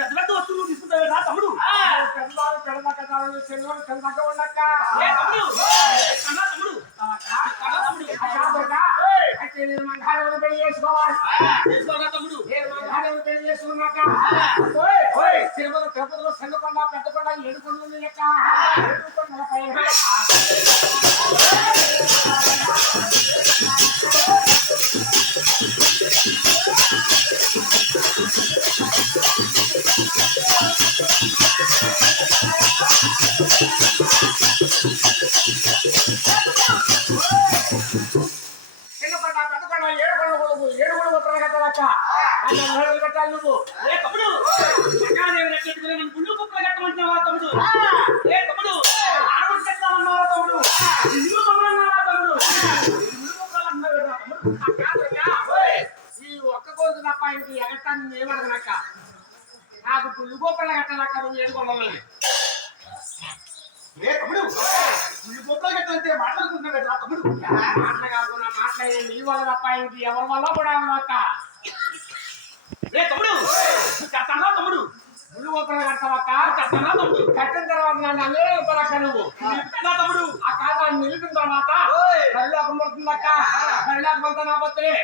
పెద్దలతో వస్తువులు తీసుకుంటావు నా తమ్ముడు పెళ్లి చేసుకోవాలి తమ్ముడు పెళ్లి చేసుకున్నాక తిరుమల తిరుపతిలో చెన్నకొండ పెద్దకొండ ఏడుకొండలు లెక్క పెట్టాలి నువ్వు తమ్ముడు గుళ్ళు కుప్పలు కట్టమంటున్నావా తమ్ముడు తమ్ముడు ఆడబడి కట్టాలన్నావా తమ్ముడు ఇల్లు కొనాలన్నావా తమ్ముడు ఈ ఒక్క కోరిక తప్ప ఇంక ఎగట్టాన్ని ఏమడగనక్క నాకు గుళ్ళు గోపల కట్టాలక్క నువ్వు ఏడుకోవాలి తమ్ముడు గుళ్ళు కుప్పలు కట్టాలంటే మాట్లాడుకుంటున్నావు తమ్ముడు మాట్లాడుకున్నా మాట్లాడే నీ వల్ల తప్ప ఇంక ఎవరి వల్ల కూడా అక్క తమ్ముడు కట్టనా తమ్ముడు గుళ్ళు గోపల కడతావక్క కట్టనా తమ్ముడు కట్టిన తర్వాత నన్ను అల్లే చెప్పాలక్క నువ్వు తమ్ముడు ఆ కాదు నిలిపిన తర్వాత కళ్ళకు ముడుతుందక్క కళ్ళకు నా బతులే